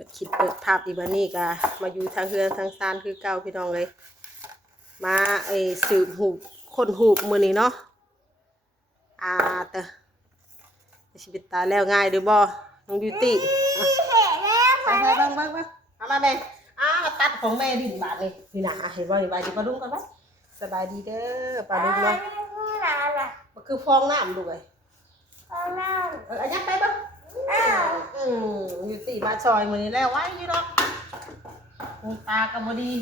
ปิดคลิปเปิดภาพอีกวันนี้ก็มาอยู่ทางเฮือนทางซานคือเก่าพี่น้องเลยมาสืบหูคนหูมือนี้เนาะแต่ชีวิตตาแล้วง่ายหรือบ่น้องบิวตี้ไปบ้างเอามาแม่มาตัดของแม่ดิบาทเลยนี่นะเห็นบ่สบายดีปลาลุงกันไหมสบายดีเด้อปลาลุงเนาะมันคือฟองน้ำด้วยอันนี้ไปบ้างบิวตี้มาชอยมือนี้แล้วไว้ยี่ดอกตากับบดี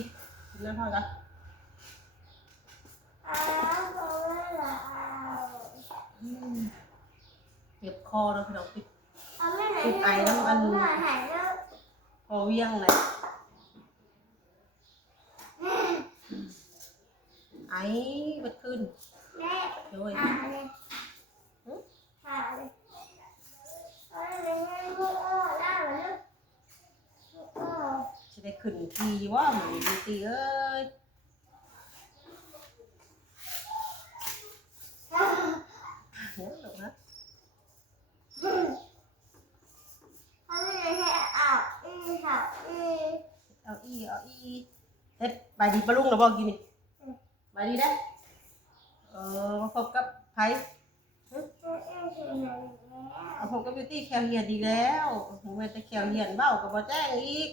นั่นเท่ากันเจ็บคอแล้วพี่น้องติดไอน้ำมันคอเวียงเลยไอบัดขึ้นด้วยจะได้ขึ้นทีว่าเหมือนดีตีเอ้ยเดี๋ยวหรอกนะเอาอีเฮ็ดใบดีปลาลุงหรือบอกกินนี่ใบดีได้มาพบกับไผ่เอาพบกับบิวตี้แคลเฮียนดีแล้วเมื่อแต่แคลเฮียนเบ้ากับบ่แจ้งอีก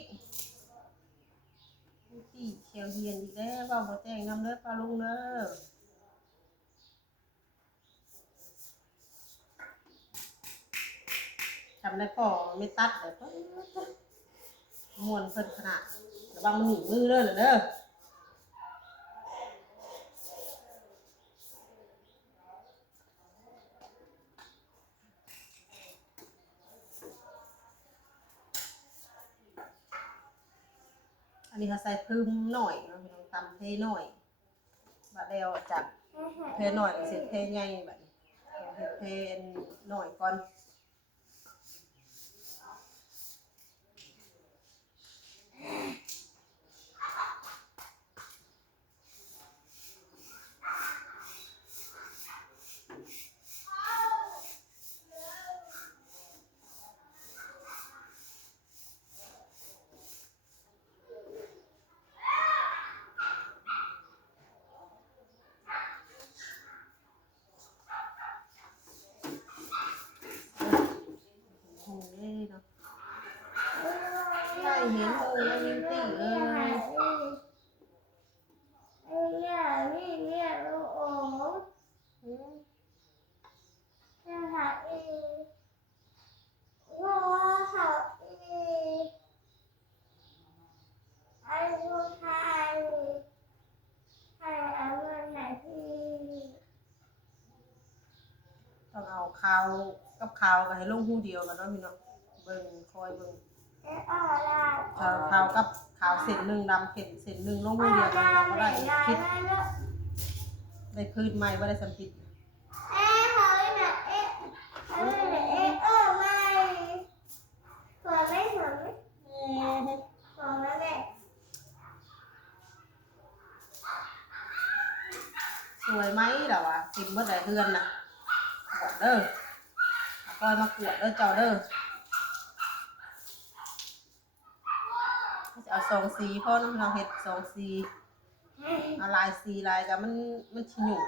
บิวตี้แคลเฮียนดีแล้วเบ้าบ่แจ้งนำเด้อปลาลุงเด้อทำได้พอไม่ตัดเลยมวนเพิ่นขนาดระวังมันหนีมือเด้อเด้ออันนี้เขาใส่พึ่มหน่อยเราไม่ต้องตำเทหน่อยบาดเดียวจากเทหน่อยเสร็จเทใหญ่แบบนี้เทหน่อยก่อนได้เห็นแล้วยิ้มตีต้องเอาข้าวกับข้าวกันให้ลงหูเดียวกันเนาะพี่น้องเบิ่งคอยเบิ่งข้าวกับข้าวเส้นหนึ่งดำเส้นหนึ่งลงหูเดียวกันเราก็ได้คิดได้คืนใหม่บ่ได้สัมผัสสวยไหมเดี๋ยวอ่ะกินเมื่อไหร่เฮือนนะกวดเด้อคอยมากวดเด้อเจ้าเด้อจะเอาสองสีเพราะน้ำเราเห็ดสองสีเอาลายสีลายกับมันชิหยุ่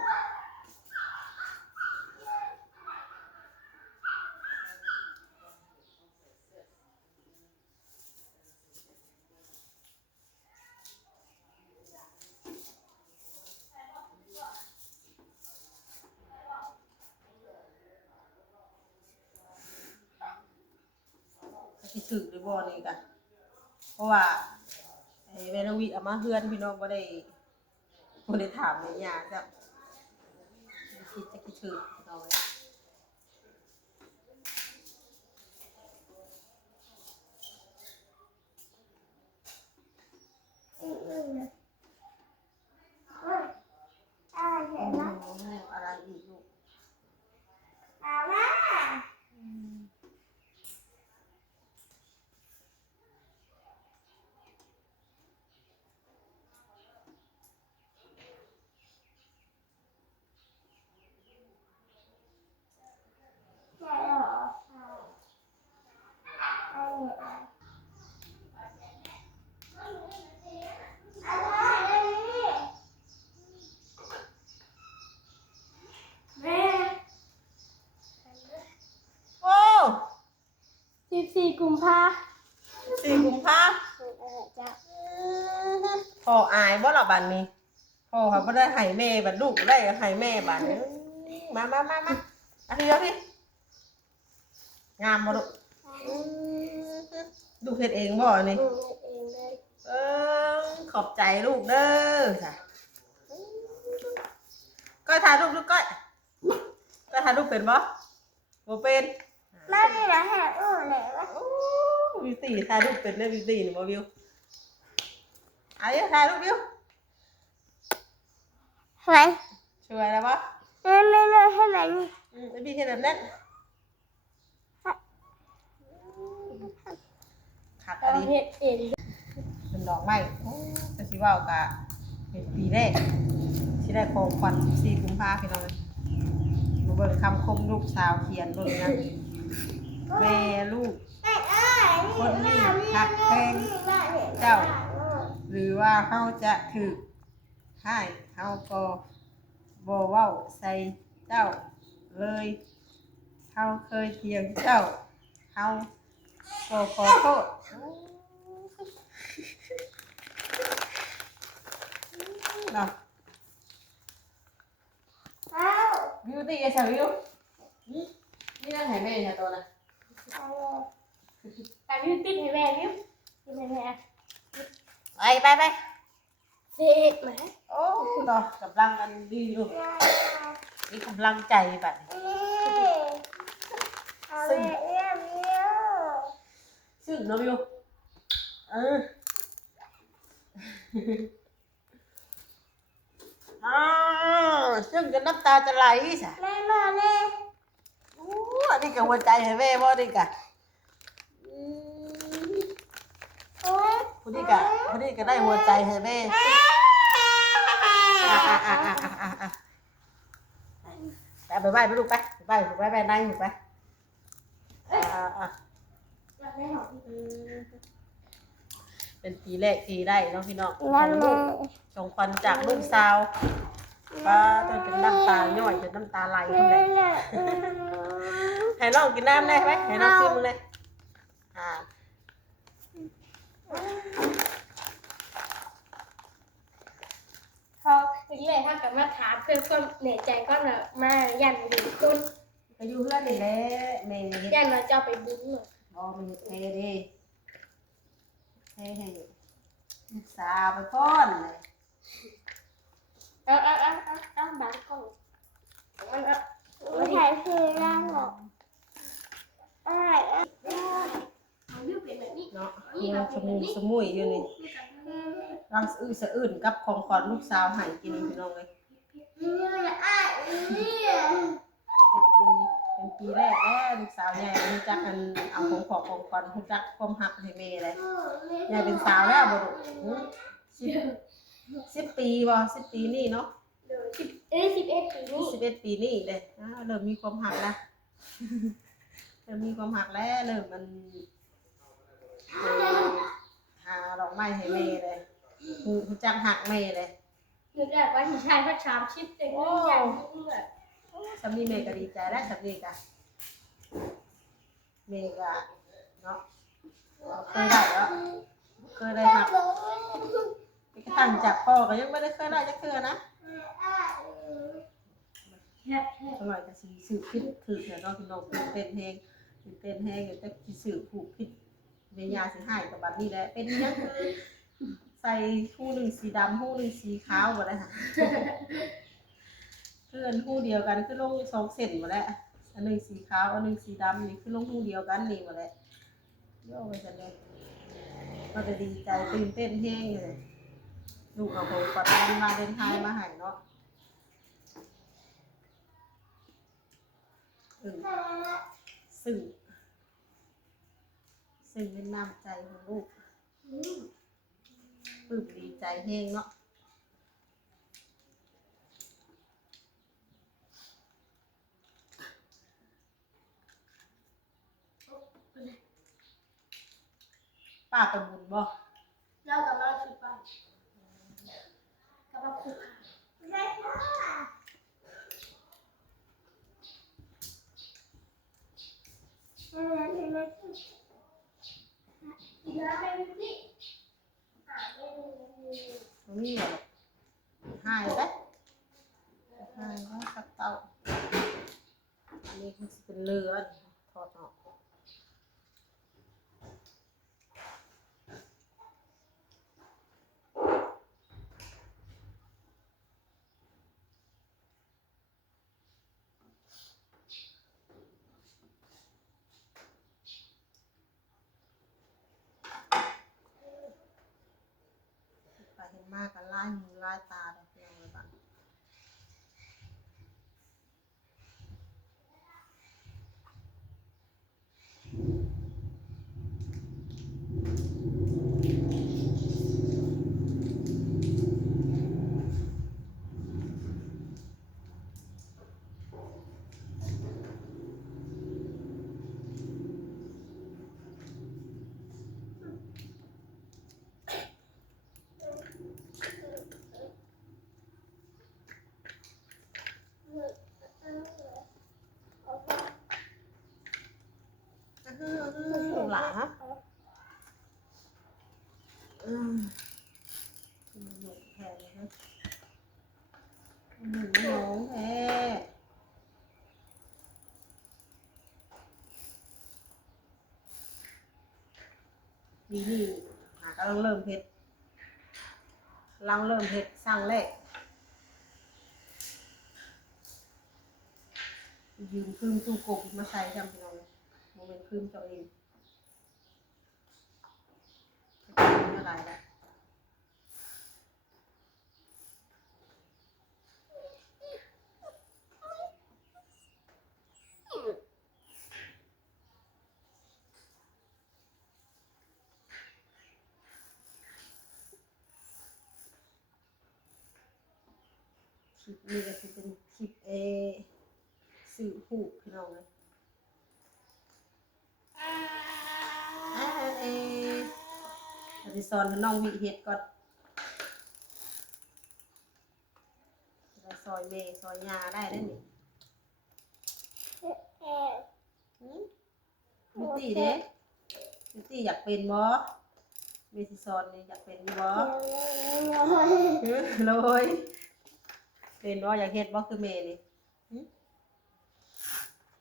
ที่ถือหรือบ่นี่กันเพราะว่าเวลาวิเอามาเฮือนพี่น้องบ่ได้ถามในยาจ้ะคิดจะคิดถือเอาไว้อะไรอีกลูก 4 กุมภา 4 กุมภา จ้ะ พ่ออายบ่ล่ะบัดนี้พ่อเขาบ่ได้ให้แม่บัดลูกได้ให้แม่บัดนี้มาอ่ะพี่เอาพี่งามบ่ลูกลูกเฮ็ดเองบ่นี่ เองเลย เออขอบใจลูกเด้อค่ะก้อยถ่ายรูปลูกก้อยถ่ายรูปเป็นบ่เป็น ไม่มีแล้วแหกไหนวะ โอ้วิวตี้ถ่ายรูปเป็นเด้อวิวตี้นี่บ่วิวเอาเดี๋ยวถ่ายรูปวิว ไหน ช่วยแล้วบ่ ไม่เลยให้มัน พี่เฮ็ดแบบนั้นขัด เรา อันนี้ เฮ็ดเอง เป็นดอกไม้โอ้แต่สิเว้ากะเป็นปีแรกสิได้ของขวัญ4 กุมภาพันธ์พี่น้องมาเบิ่งคำคมลูกสาวเขียนเบิ่งนะแม่ลูกคนนี้หักแพงเจ้า หรือว่าเขาจะถือให้เขาก็บ่เว้าใส่เจ้าเลยเขาเคยเถียงเจ้าเขาก็ขอโทษเนาะวิวตี้จะวิวนี่นั่งให้แม่เนี่ยตัวน่ะ แต่พี่ติดให้แม่พี่ติดให้แม่ ไป เซ็ตไหม โอ้เนาะกำลังกันดีอยู่มีกำลังใจบัดนี้ซึ่งเนาะวิวซึ่งจนน้ำตาจะไหลสิ แม่มาเลย โอ้อันนี้กับหัวใจให้แม่บ่ดีกะ ผู้นี้ก็ได้หัวใจให้แม่ไปไปลูกไปนั่งอยู่ไปเป็นปีแรกที่ได้น้องพี่น้องของลูกส่งควันจากลูกสาวป้าจนเป็นน้ำตาย่อยจนน้ำตาไหลเลยให้น้องกินน้ำได้ไหมให้น้องซิมมึงเลยพอทีนี้เลยถ้ากับมาถามเพื่อนก็เหนื่อยใจก็แบบมายันดูต้น ไปอยู่เพื่อนนี่แหละแม่ ยันเราจะไปบุ้งเลย บ่มีเทดิเทให้ลูกสาวไปก่อนเลย เอาบางกล่องไม่ถ่ายคือร่างหรอกอะไรเอาเรื่องเป็นแบบนี้ เนาะยังสมุยอยู่นี่รังสะอื่นกับของขวัญลูกสาวให้กินพี่น้องเลยเป็นปีแรกแล้วลูกสาวใหญ่รู้จักกันเอาของขวัญรู้จักความหักให้แม่เลยใหญ่เป็นสาวแล้วบ่ลูก10 ปีบ่10 ปีนี่เนาะ 11 ปีนี้ 11 ปีนี่เลยเริ่มมีความหักแล้วเริ่มมีความหักแล้วเริ่มมันหาดอกไม้ให้แม่เลยรู้จักหักแม่เลย นึกได้ว่าที่ชายพระชามชิดเต็มอย่างนี้แบบ สามีแม่ก็ดีใจแล้วสามีก็แม่ก็เนาะเคยได้แล้วเคยได้หักก็ตั้งจากพ่อก็ยังไม่ได้เคยได้จักเทื่อนะสมัยก็สิสืบพิษถือเนาะพี่น้องตื่นเต้นแฮงอยู่แต่สิสืบผูกพิษแม่ย่าสิให้กับบัดนี้แหละเป็นยังคือใส่หู้หนึ่งสีดำหู้หนึ่งสีขาวบ่ได้ค่ะเพื่อนหู้เดียวกันคือลง2 เส้นบ่แล้วอันนึงสีขาวอันนึงสีดำนี่คือลงหู้เดียวกันนี่บ่แล้วโยกไปซั่นเลยก็จะดีใจตื่นเต้นแฮงเลยลูกเอาของขวัญมาเดินทางมาให้เนาะซึ่งเป็นน้ำใจของลูกปลื้มดีใจแฮงเนาะป้าไปบุญบ่ เรากับเราชุดไปกับเราคุกได้ค่ะ นี่เหรอหายแล้วหายแล้วสักเต้าอันนี้คือเป็นเรือถอดออกไปเห็นมากกันไล่มือไล่ตาเลยพี่น้องเลยบ้างหลาฮะหนูแพ้เลยฮะหนูน้องแพ้ดีนี่กำลังเริ่มเผ็ดสร้างแรกยืมคืนตู้กบมาใส่จำพี่น้องโมเมนต์คืนเจ้าเองไม่อะไรแล้วคลิปนี้ก็จะเป็นคลิปสื่อผูกพี่น้องเลยอดิซอนน้องวิเฮ็ดก่อนซอยเมย์ซอยยาได้ได้นี่บิวตี้เด้บิวตี้อยากเป็นบ่เมซิซอนนี่อยากเป็นบ่เลยเป็นบ่อยากเฮ็ดบ่คือเมย์นี่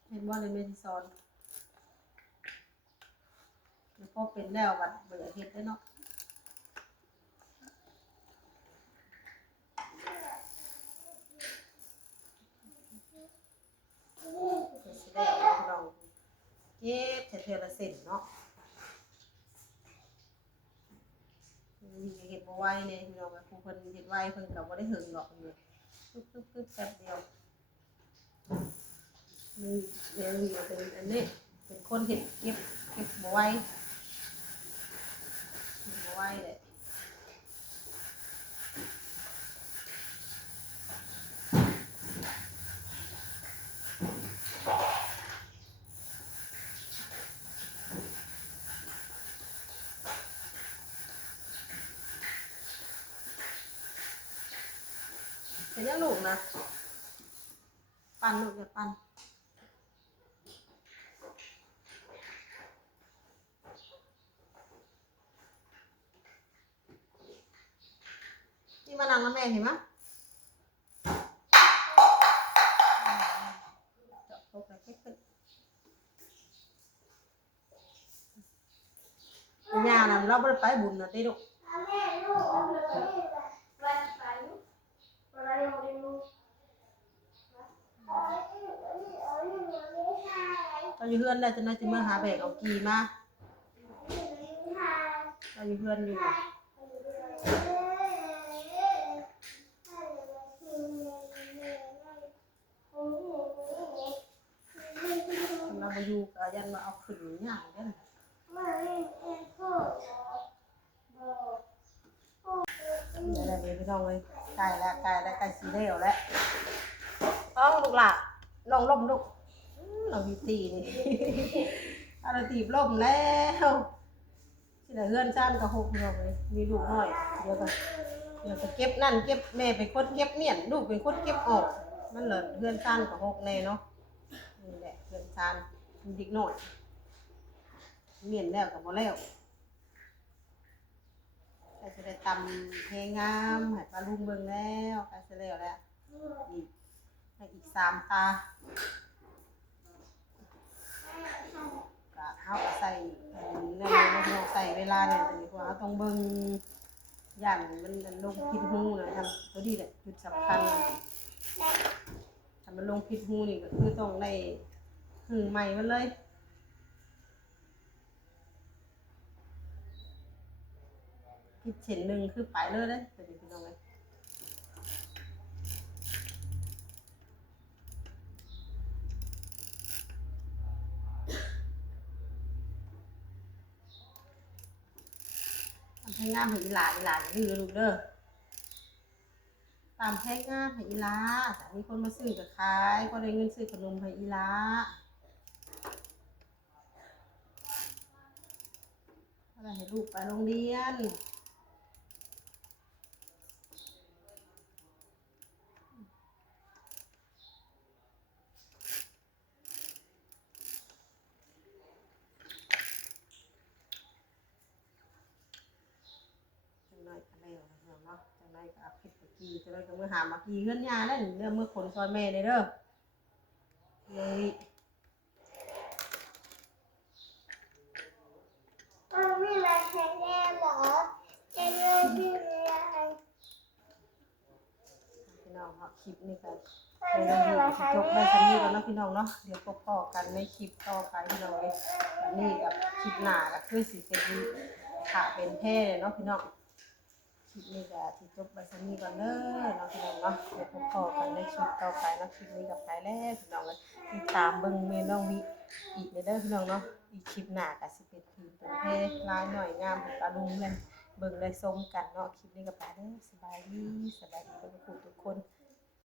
เฮ็ดบ่เลยเมซิซอนแล้วพอเป็นแล้วบัดเบื่อเฮ็ดได้เนาะเย็บเทละเส้นเนาะเห็ดบ่ไหวเนี่ยพี่น้องครูเพิ่นเห็ดไหวเพิ่นก็บ่ได้หึงหรอกเนี่ยปึ๊บแป๊บเดียวนี่เดี๋ยวนี่เป็นอันนี้เป็นคนเห็ดเก็บบ่ไหวเลยเห็นยังลูกนะปั่นลูกอย่าปั่นนี่มานั่งกับแม่เห็นไหมจับโต๊ะไปเก็บขึ้นยาน่ะเราบ่ได้ไปบุญน่ะติลูกเราอยู่เพื่อนได้จะน่าจะมาหาแบกเอากีมาเราอยู่เพื่อนอยู่เราไปอยู่กับยันมาเอาขึ้นอย่างนั้นอะไรนี่พี่น้องเลยไก่แล้วไก่สีเหลวแล้วต้องลูกหล่ะลองล่มลูกเรามีตีนี่เราตีบล่มแล้วที่ไหนเพื่อนจ้านกับหกพี่น้องเลยมีลูกน้อยเดี๋ยวก็เก็บนั่นเก็บแม่เป็นคนเก็บเมี่ยนลูกเป็นคนเก็บออกมันเหลือเพื่อนจ้านกับหกแน่เนาะนี่แหละเพื่อนจ้านมีเด็กน้อยเมี่ยนแล้วกับบ่แล้ว ก็จะได้ตำเพลงงามให้ปลาลุงเบิ่งแล้วก็จะแล้วแหละอีกให้อีก3 ตาก็เฮาก็ใส่เนื้อลงใส่เวลาเนี่ยตอนนี้เพราะว่าเราต้องเบิ่งย่านมันลงผิดหูนะทำตัวดีแหละจุดสำคัญน่ะถ้ามันลงผิดหูนี่ก็คือต้องได้หึงใหม่มันเลยผิดเช่นหนึ่งคือไปเลยเด้ตัวนี้พี่น้องเอ้ยทำให้งามให้อีหลาดื้อลูกเด้อตามแพ็กงามให้อีหลาแต่มีคนมาซื้อก็ขายก็ได้เงินซื้อขนมให้อีหลาก็ได้ให้ลูกไปโรงเรียนจังน้อยก็แล้วเนาะจังน้อยก็เอาเฮ็ดไปกีจังน้อยก็มื้อหามากีเฮือนยาแล้วเด้อมื้อคนซอยแม่เด้อยังวิ มันไม่มาใช้แน่หรอจะเลิกที่ไหน พี่น้องครับคลิปนี้ก็ มัน เลย ไม่มาใช้ จบ แน่ ไปสักนี้ก่อนเนาะพี่น้องเนาะเดี๋ยวพบกันในคลิปต่อไปพี่น้องเลยวันนี้กับคลิปหน้าก็คือสิเป็นขาเป็นแพร่เนาะพี่น้องคลิปนี้ก็สิจบไปสักนี้ก่อนเด้อเนาะพี่น้องเนาะเดี๋ยวพบกันในคลิปต่อไปเนาะคลิปนี้กับไปแล้วพี่น้องเลยติดตามเบิ่งเมน้องวิอีกเด้อพี่น้องเนาะอีกคลิปหน้าก็สิเป็นทีมเป็นแพร่ลายหน่อยงามของตาลุงเลยเบิ่งได้ชมกันเนาะคลิปนี้กับไปเด้อสบายดีทุกคน